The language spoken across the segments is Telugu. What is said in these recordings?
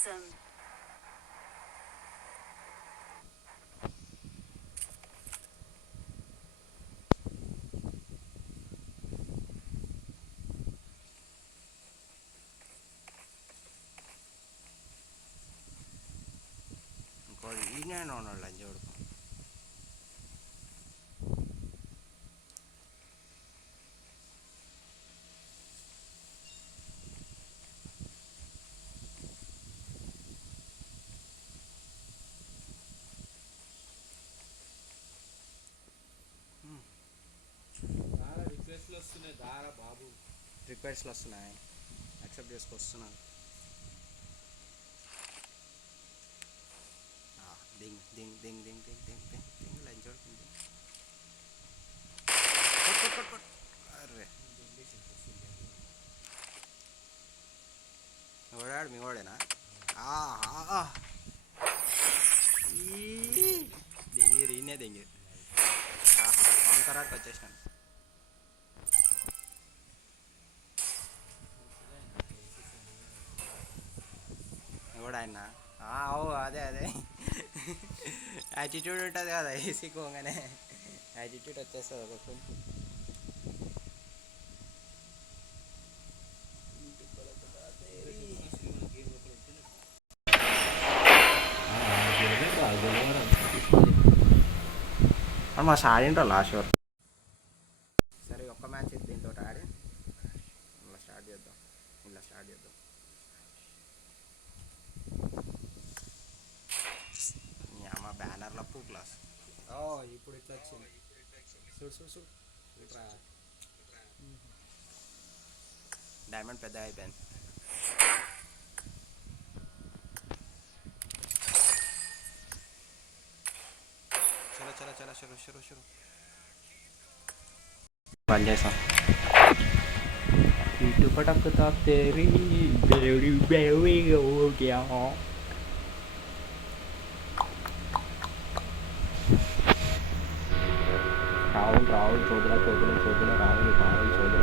awesome. ఇంకోటి ఈయన ఉన్నాడు లంచోడు. రిక్వెస్ట్లు వస్తున్నాయి, యాక్సెప్ట్ చేసుకొస్తున్నాను. దింగ్ దింగ్ దింగ్ దింగ్ దింగ్ దింగ్ దింగ్ దింగ్ లంచోడు. అర్రే ఓడాడు మీ వాడేనా? దెంగిరి ఈయనే దెంగిరి. పవన్ కరాట్కి వచ్చేసినాను. ఎవడాయన? అదే అదే యాటిట్యూడ్ ఉంటుంది కదా ఏసీకి పోగానే, యాటిట్యూడ్ వచ్చేస్తుంది ఒక్కొక్కరికి. మా ఆడింటో లాస్ట్ వరకు. సరే ఒక్క మ్యాచ్ దీంతో ఆడి ఇలా స్టార్ట్ చేద్దాం. అమ్మ బ్యానర్ల పూ క్లాస్. ఇప్పుడు ఇట్లా వచ్చింది. చూడు డైమండ్ పెద్ద అయిపోయింది. చలో చలో చలో షురు బంద్ చేసాం. ఇటు పటకుతా తేరీ బేరీ బేరీ ఓ గ్యా. Rahul చోదల Rahul చోదల.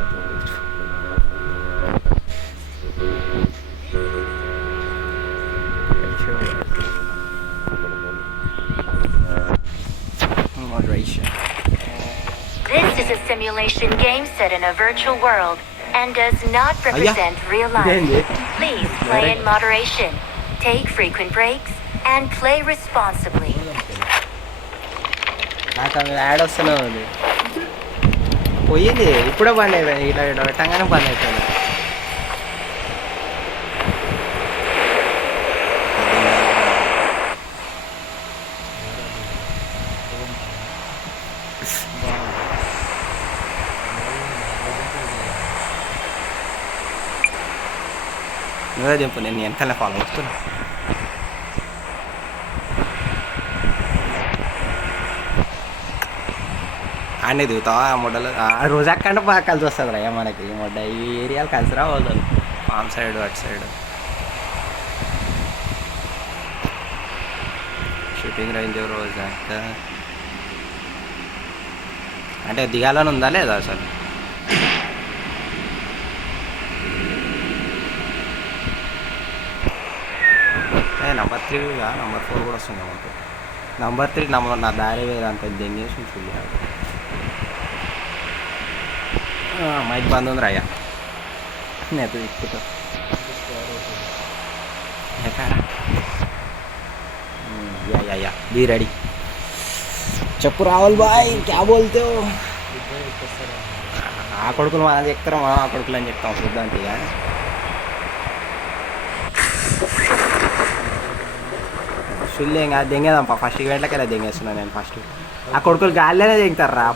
Moderation. This is a simulation game set in a virtual world and does not represent real life. Please play in moderation, take frequent breaks, and play responsibly. నాకు అవి యాడ్ వస్తూనే ఉంది. పోయింది ఇప్పుడే బంద్ అయిపోయింది. ఇట్లా పెట్టంగానే బంద్ అయిపోయింది. నువ్వే దింపు, నేను వెనకాలనే ఫాలో అవుతున్నా. అన్నీ దిగుతావా ఆ మొడ్డలు? రోజు అక్కడ బాగా కలిసి వస్తుంది రా మనకి. ఈ మొడ్డ ఈ ఏరియాలు కలిసి రావద్దు. ఫామ్ సైడ్ అటు సైడ్ షూటింగ్ రేంజ్ రోజు అంటే దిగాలని ఉందా లేదా అసలు? నంబర్ 3 నంబర్ 4 కూడా వస్తుంది మనకు. నంబర్ 3 నా దారి వేరే అంత దెంగేసి ఫుల్. మైక్ బంద్ ఉంది రాయ్యా. నేను తిప్పుతా యా బీ రెడీ. చెప్పు రాహుల్ బాయ్, క్యా బోల్తే హో? ఆ కొడుకులు మనం చెప్తారా, మనం ఆ కొడుకులు అని చెప్తాం. చూద్దాం ఇక. షుల్లేంగా దెంగేదాంపా. ఫస్ట్ ఈవెంట్లకి వెళ్ళి దెంగేస్తున్నాను నేను. ఫస్ట్ ఆ కొడుకులు గాలిలోనే దిగుతారు రా.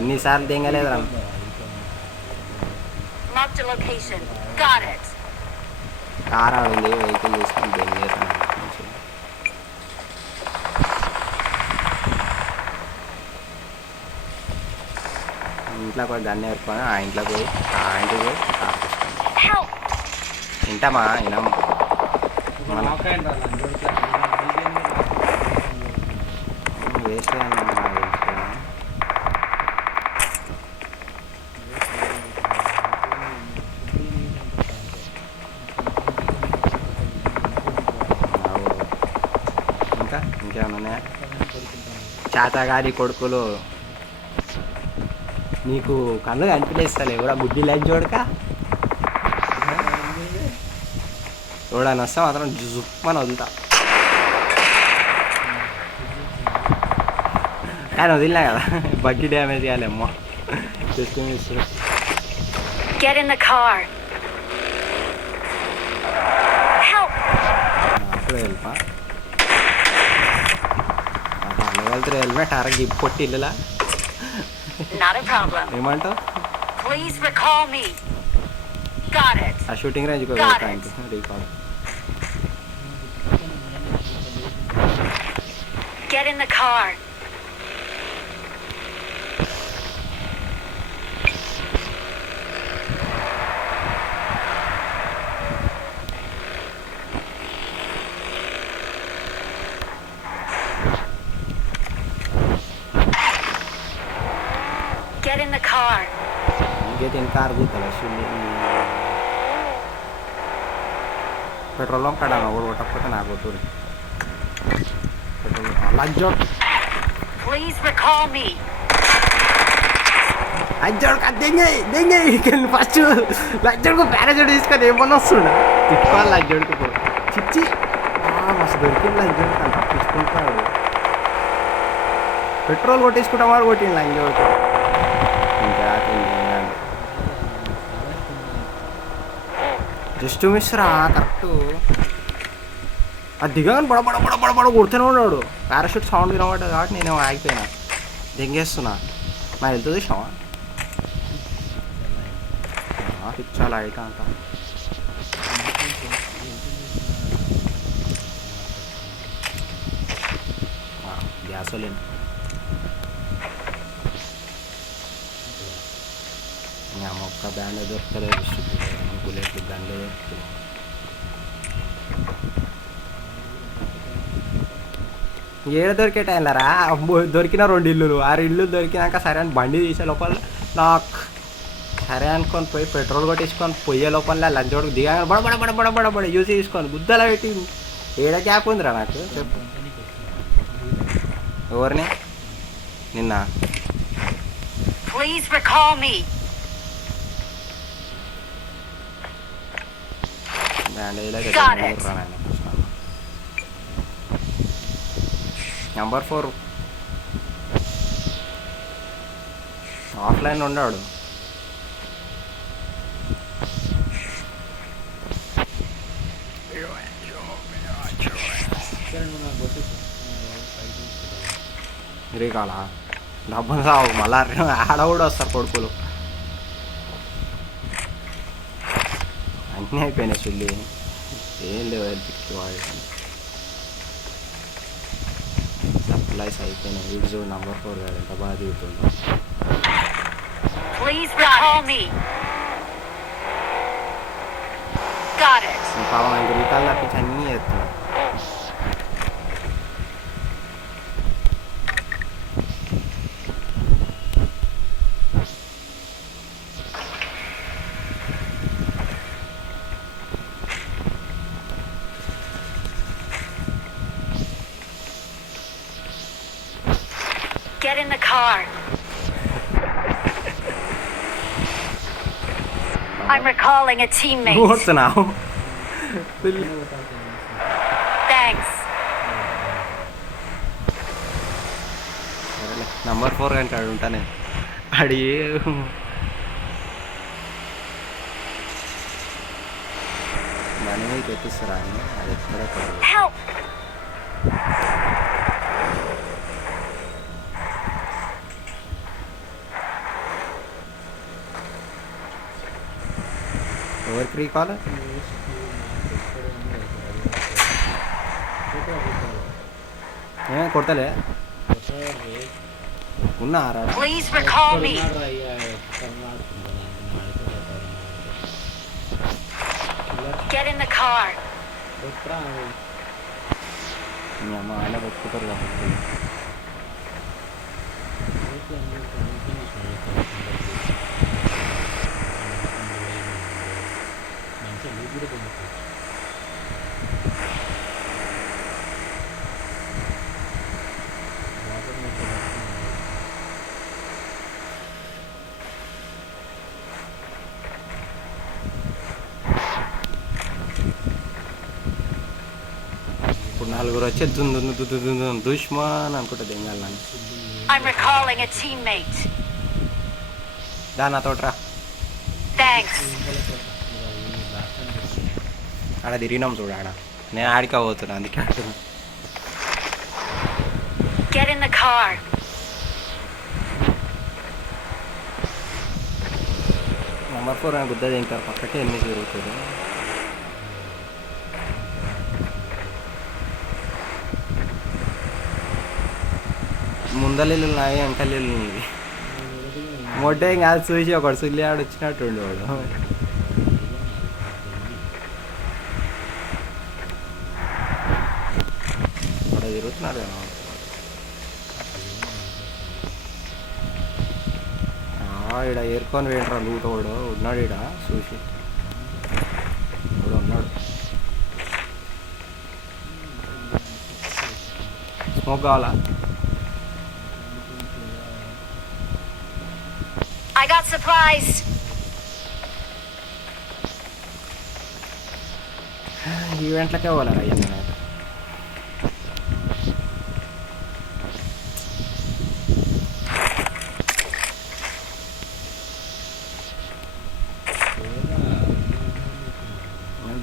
ఎన్నిసార్లు దెంగలేదురా. కార్ ఉంది, వెహికల్ తీసుకొని దెంగేసాను. ఇంట్లోకి పోయి గన్ను ఏరుకొని ఆ ఇంట్లోకి పోయి వింటామా వినము. వేస్ట్ ఇంకేమైనా ఉన్నాయా? చాతగారి కొడుకులు నీకు కళ్ళు కనిపిలేస్తలే ఎవరా బుద్ధి లంచ్ చూడక చూడని వస్తే మాత్రం జుప్పని వదులుతా. కానీ వదిలినా కదా బగ్గి డ్యామేజ్ చేయాలేమ్మో. Just miss. Get in the car. Help. అప్పుడు వెళ్ళిపా వెళ్తారు హెల్మెట్ అరగి పొట్టి ఇల్లులా. Not a problem. ఏమంటావు? Please recall me. Got it. ఆ shooting range Got it. Recall. Get in the car. Get in the car. Get in car కూతాడు పెట్రోల్ పంప్ కాడ ఒకటి కొట్టకపోతే నాకు కొట్టుడు. పెట్రోల్ లంచోడ్ Please recall me. లంచోడ్ దెంగే ఫస్ట్ లంచోడ్కు ప్యారాజోడ్ తీసుకొని ఏమన్నా వస్తుండ తిట్టుకోవాలి. లంచోడ్కి ఇప్పుడు చిచ్చి మస్తు దొరికింది లంచోడ్కి అంత తప్పించుకుంటాడు. పెట్రోల్ కొట్టేసుకుంటాం వాడు కొట్టింది లంచోడ్కి. ఇంకా జస్ట్ మిస్ రా కరెక్ట్. అది దిగని బడ కొడుతూనే ఉన్నాడు. పారాషూట్ సౌండ్ వినబడ్డది కాబట్టి నేనేమో ఆగిపోయినా దెంగేస్తున్నా. నాకు వెళ్తుంది చూసినావా చాలా అయితే అంట. గ్యాసోలిన్ ఒక్క బ్యాండ్ దొరకలేదు. బుల్లెట్లు గన్లే దొరుకుతుంది. ఏడ దొరికే టైంలరా దొరికిన 2 ఇల్లులు 6 ఇల్లు దొరికినాక సరే అని బండి తీసే లోపల నాకు సరే అనుకొని పోయి పెట్రోల్ కొట్టించుకొని పోయే లోపల లంచోడికి దిగా బడ యూజ్ తీసుకొని గుద్దలా పెట్టి ఏడ గ్యాప్ ఉందిరా నాకు. చెప్పు ఎవరిని నిన్న Please recall me. Number 4 offline ఉన్నాడు. రీకాల డబ్బులు సాగు మళ్ళా ఆడ కూడా వస్తారు కొడుకులు. అన్నీ అయిపోయినాయి చెల్లి ఏం లేవు. వాడి సప్లైస్ అయిపోయినాయి. వీడు చూడు నెంబర్ 4 కాదు ఎంత బాగా దిగుతుందో. Please recall me. Got it. పాపం ఇంక రీకాల్ తప్పించి అన్నీ చేస్తున్నాడు. Get in the car. I'm recalling a teammate. కొడుతున్నావు. Thanks. సరేలే నెంబర్ 4 అంటాడు ఉంటానే అడి మనమే తెప్పిస్తారా అని అది ఎక్కడ Help. ఎవరికి రీకాల్ కొడతలే ఉన్నారా? Please recall me. Get in the car. మీ అమ్మ ఆయన కొట్టుకుంటారు కాబట్టి ఇప్పుడు నలుగురు వచ్చి దుష్మన్ అనుకుంటా దింగాలి నన్ను. I'm recalling a teammate. దా నా తోటరా. Thanks. ఆడ తిరిగినాం చూడు ఆడ. నేను ఆడికా పోతున్నా అందుకే ఆడుతున్నా. Get in the car. Number 4 అని గుద్ద దింటారు పక్కకే ఎన్ని తిరుగుతుంది. ముందలీళ్ళు ఉన్నాయి వెనకలీళ్ళు ఉంది. మొట్టేం కాదు చూసి ఒకడు సుల్లి ఆడు వచ్చినట్టుండి వాడు. వాడు తిరుగుతున్నారు కదా. ఈడ ఏరుకొని వేయడరా లూట వాడు ఉన్నాడు ఈడ చూసి వాడు ఉన్నాడు. స్మోక్ కావాలా? I got supplies. ఈవెంట్లకే పోలేరా అయ్యా నేనైతే.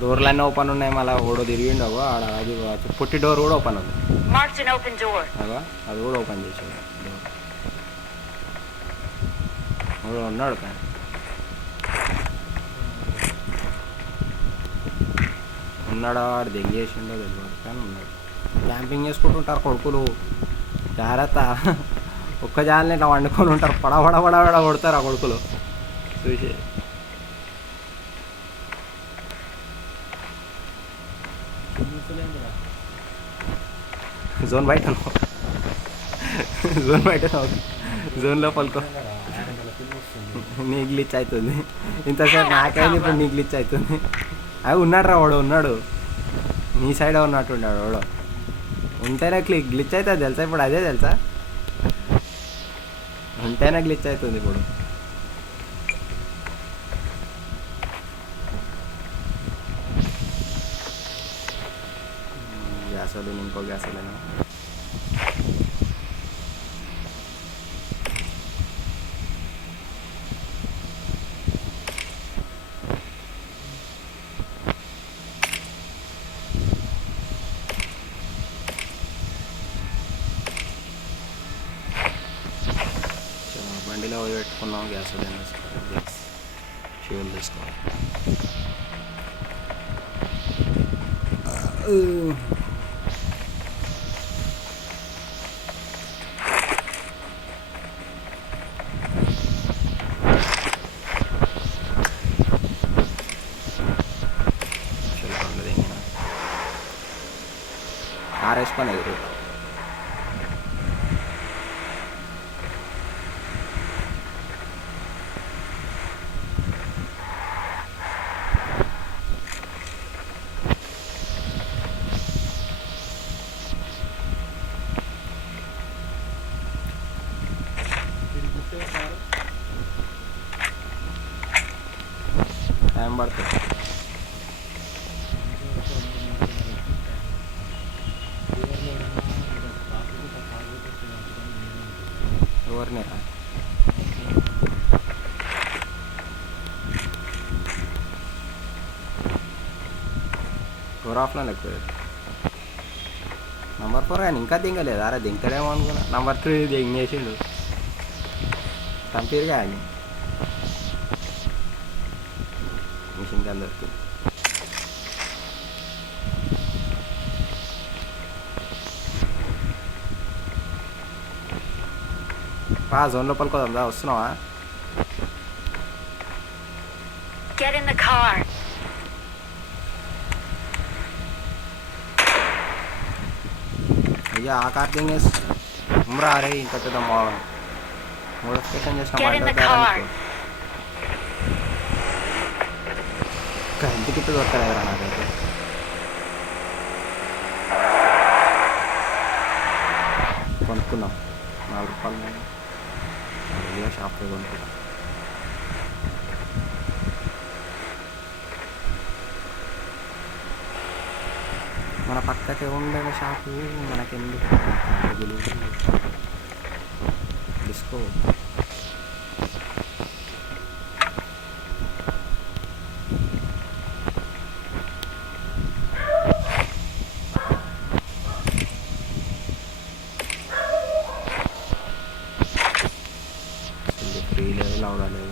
డోర్లన్నీ ఓపెన్ ఉన్నాయి. మళ్ళీ ఓడో తిరిగిండు ఆడ. అది పుట్టి డోర్ కూడా ఓపెన్ ఉంది. Marked an open door. అగా అది కూడా ఓపెన్ చేసాడు డోర్. వాడు ఉన్నాడు కానీ ఉన్నాడా వాడు దెంగేసిండో తెలియదు కానీ ఉన్నాడు. క్యాంపింగ్ చేసుకుంటుంటారు కొడుకులు. జాగ్రత్త. ఒక్క జాలని ఇట్లా వండుకొని ఉంటారు. పడబడ కొడతారు ఆ కొడుకులు చూసి. జోన్ బయట జోన్ బయట జోన్ లోపలికో. నీ గ్లిచ్ అవుతుంది. ఇంతసేపు నాకైంది, ఇప్పుడు నీ గ్లిచ్ అవుతుంది. అవి ఉన్నాడు రా వాడు ఉన్నాడు. నీ సైడే ఉన్నట్టున్నాడు వాడు. ఉంటేనే గ్లిచ్ అవుతుంది తెలుసా. ఇప్పుడు అదే తెలుసా, ఉంటేనే గ్లిచ్ అవుతుంది ఇప్పుడు. గ్యాసోలు ఇంకో గ్యాసోలేనా. బండిలో పోయి పెట్టుకున్నాం. గ్యాసోలు తీసుకోవాలి, గ్యాస్ ఫ్యూల్ తీసుకోవాలి. ఆరేసుకొని ఎదురు టైం పడుతుంది. ఎవరిని ఆఫ్లో ఎక్కువ. నంబర్ 4 కానీ ఇంకా దింగలేదు. అరే దింకలేమో అనుకున్నా. నంబర్ 3 దింగేసిండు. కంపీరుగా అని మిషన్ కింద దొరికింది. జోన్ లోపలికి వద్దా? వస్తున్నావా? Get in the car. అయ్యా ఆ కార్ దింగేసి ఉమ్రా. అరే ఇంకా పెద్ద మోడిఫికేషన్ చేసిన ఇంకా ఎంత గిట్టు దొరకలేదురా నాకైతే. కొనుక్కున్నాం ₹4 షాప్లో కొనుక్కుంటాం. మన పక్కకే ఉండని షాపు మనకెందుకు అడుగులు డిస్కో. ఫ్రీ లేదు అవడలేదు.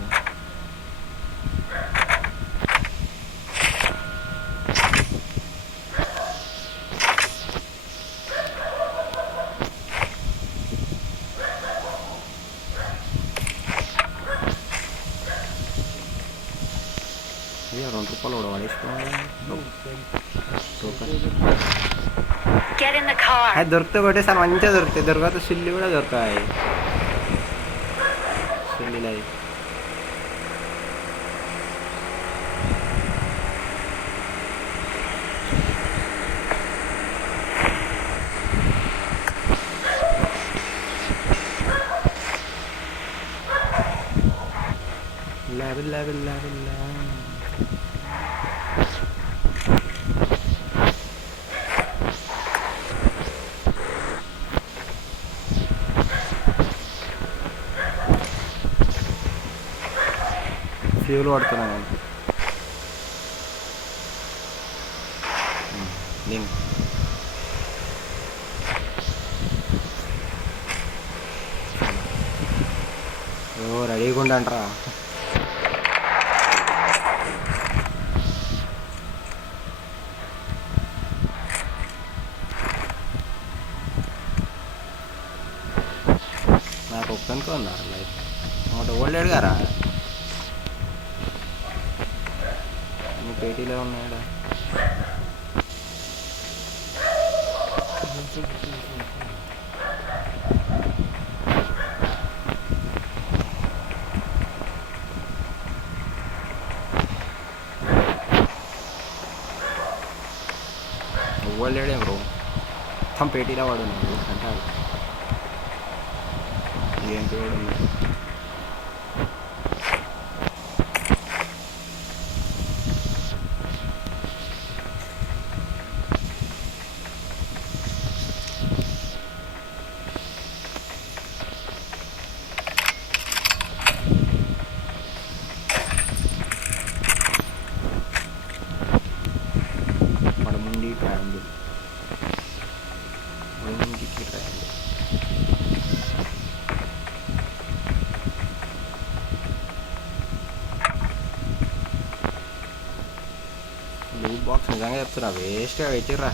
₹2 కూడా పడేసుకోవాలి. Get in the car. అది దొరికితే కొట్టేసారి మంచిగా దొరుకుతాయి. దొరకతే సిల్లి కూడా దొరుకుతాయి. సిల్లిలు అవి బిల్లా. ఫ్యూల్ పడుతున్నాను నేను. రెడీగా ఉండంట్రా. నాకు ఒక్కనుకో ఉన్నారు లైఫ్ ఒకటి ఓల్డెడ్ గారా. నువ్వు పేటీలో ఉన్నాడా? ఓల్డెడే బ్రో మొత్తం పేటీలో వాడు అంటారు. ఏం చూడండి ట్రయాంగిల్. లూట్ బాక్స్ నిజంగా చెప్తున్నా వేస్ట్గా పెట్టిర్రా.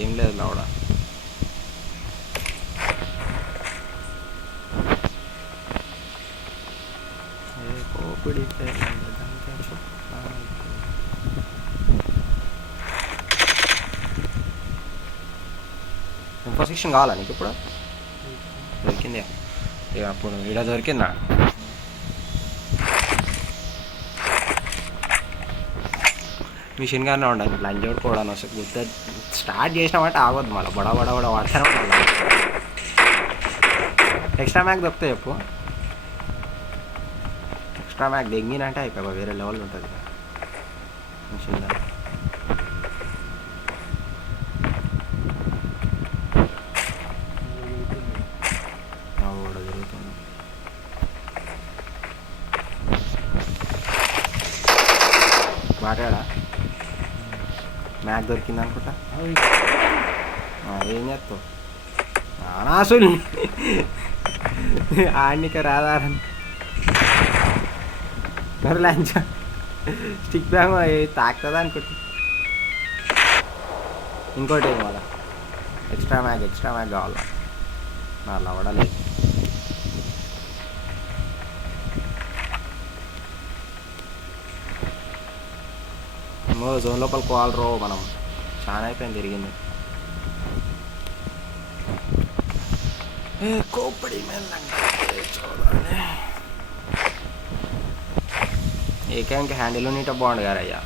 ఏం లేదు లవడ. కోపిడి ఇన్ఫర్మేషన్ కావాలా నీకు ఇప్పుడు? దొరికింది అప్పుడు ఈడ దొరికిందా? మిషన్ గానే ఉండాలి లంచ్ చూడుకోవడానికి వస్తే గుర్త స్టార్ట్ చేసినామంటే ఆగొద్దు మళ్ళీ బడ వాడతానే ఉండాలి. ఎక్స్ట్రా మ్యాక్ దొరికితే చెప్పు. ఎక్స్ట్రా మ్యాక్ దెంగినంటే అయిపోయి వేరే లెవెల్ ఉంటుంది మిషన్ దాన్ని. మాట్లాడా మ్యాక్ దొరికింది అనుకుంటా. ఏం చేస్తావు అనాసులు ఆడిక రాదారని మరి లంచ్ స్టిక్ బ్యాగ్ తాకుతుందా అనుకుంటా. ఇంకోటి మళ్ళా ఎక్స్ట్రా మ్యాగ్ కావాలా నా అవడలేదు. జోన్ లోపల కోవాలరో మనం చాలా అయిపోయింది తిరిగింది. కోపడి చూడాలి ఏకానికి హ్యాండిల్ ఉన్నట్టు బాగుండు కదా అయ్యా.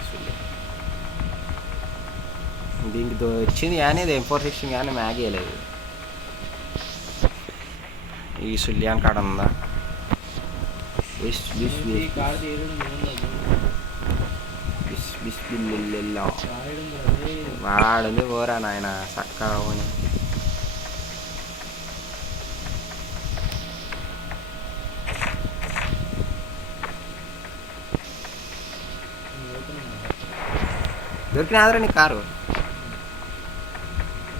దీనికి వచ్చింది కానీ ఇది M416 కానీ మ్యాగ్ వేయలేదు. ఈ సుల్యాన్ కాడ ఉందా? బిస్మిల్లా వాడుంది పోరా నాయన చక్కగా పోని. దొరికినాదరా నీ కారు?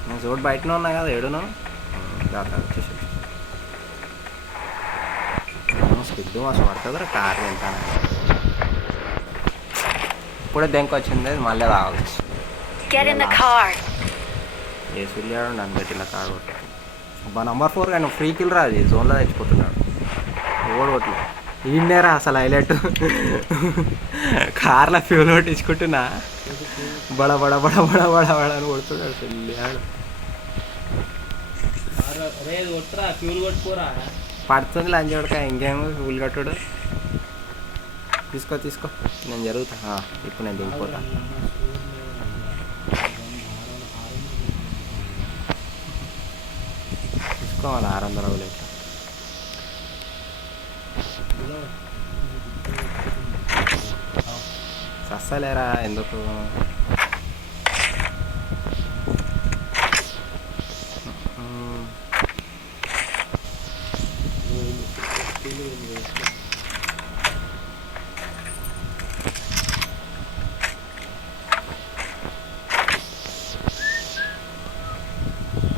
నేను చోటు బయటనే ఉన్నా కదా, ఏడును దాకా వచ్చేసి స్పిడ్ మస్తు పడుతుందిరా కారు వెళ్తాను. ఇప్పుడే దెంక వచ్చింది, మళ్ళీ రావచ్చు. ఏ సుల్యాడు నన్ను పెట్టి ఇలా కారు కొట్టాడు. అబ్బా నంబర్ 4 కానీ ఫ్రీ కిల్ రా, అది జోన్లో తెచ్చిపోతున్నాడు. ఓడి కొట్టు ఈయనేరా అసలు హైలైట్. కార్లో ఫ్యూల్ కొట్టించుకుంటున్నా, బడ బడ బడ బడ బడ బడ అని కొడుతున్నాడు సుల్యాడు. పడుతుంది లంచోడక, ఇంకేమో ఫ్యూల్ కట్టుడు. తీసుకో తీసుకో, నేను జరుగుతా. ఇప్పుడు నేను దిగిపోతా. తీసుకోవాలి 600 రూపాయలు. సస్తలేరా ఎందుకు?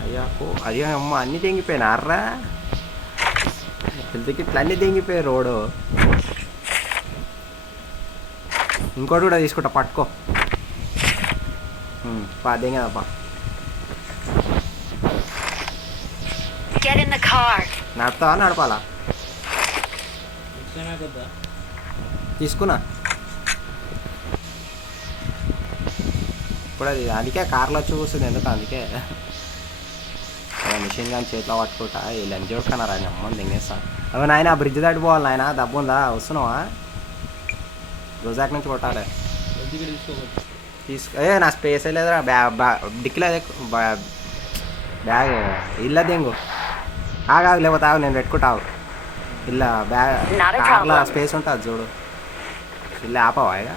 అయ్యాకు అయ్యా అమ్మ, అన్నీ తెంగిపోయినా అర్రా, హెల్త్ కిట్లు అన్నీ తెంగిపోయాయి రోడ్డు. ఇంకోటి కూడా తీసుకుంటా, పట్టుకో. అదేం కదప్పా, నడుపుతావా నడపాలా? తీసుకున్నా ఇప్పుడు. అది అందుకే కార్లో వచ్చి కూర్చుంది ఎందుకు, అందుకే మిషన్ కానీ చేతిలో పట్టుకుంటా. ఈ లంచ్ చూడకన్నారా అమ్మని దింగేస్తా. అవి నాయన బ్రిడ్జ్ దాటిపోవాలి నాయన, దబ్బు ఉందా? వస్తున్నావా? రోజాక్ నుంచి కొట్టాలి. తీసుకో. నా స్పేస్ లేదురా, డిక్కిలో బ్యాగ్ ఇల్లా దెంగు. ఆగాదు, లేకపోతే ఆగు, నేను పెట్టుకుంటావు. ఇలా బ్యాగ్ కార్లో స్పేస్ ఉంటుంది చూడు, ఇల్లు ఆపవా? ఇక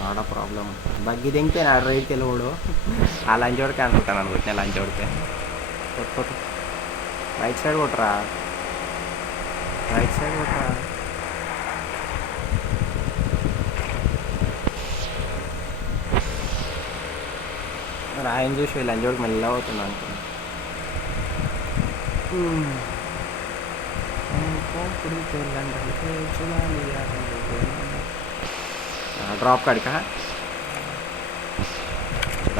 నాట్ అ ప్రాబ్లం. బగ్గి దింగితే నా రైట్కి వెళ్ళిపోడు. ఆ లంచ్ ఓడికే అనుకుంటాను అనుకుంటున్నా. లంచ్ ఓడితే కొట్టు, రైట్ సైడ్ కొట్టరా, రైట్ సైడ్ కొట్టరా. ఆయన చూసి లంచ్ ఓడికి మెల్ల అవుతుంది అనుకున్నా. డ్రాప్ కాడికా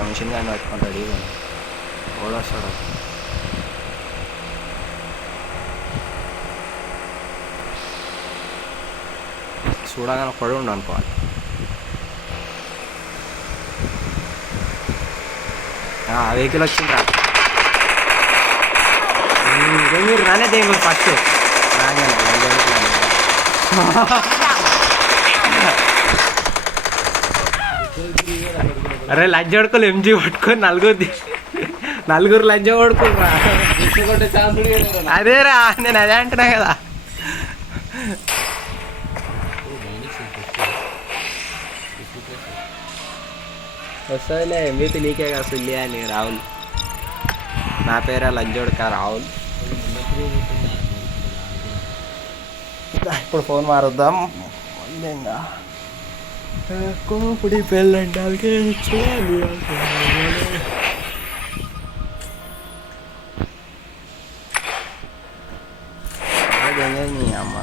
మిషన్ కానీ పట్టుకుంటాడు. ఇక ఓడొస్తాడు. చూడగానే పడి ఉండు అనుకోవాలి. వెహికల్ వచ్చిండ్రా, మీరు రానే దేని ఫస్ట్ అరే లంచ్ పడుకోలే, ఎంజీ పట్టుకొని నలుగురు లంచ్ పడుకోరా. అదేరా నేను అదే అంటున్నా కదా. వస్తుందిలే, ఎంబీపీ నీకే కదా సుల్లి అని. రాహుల్ నా పేరా లంచోడుకా రాహుల్. ఇప్పుడు ఫోన్ మారుద్దాం. కోపుడి పెళ్ళంటే చూడాలి. అమ్మ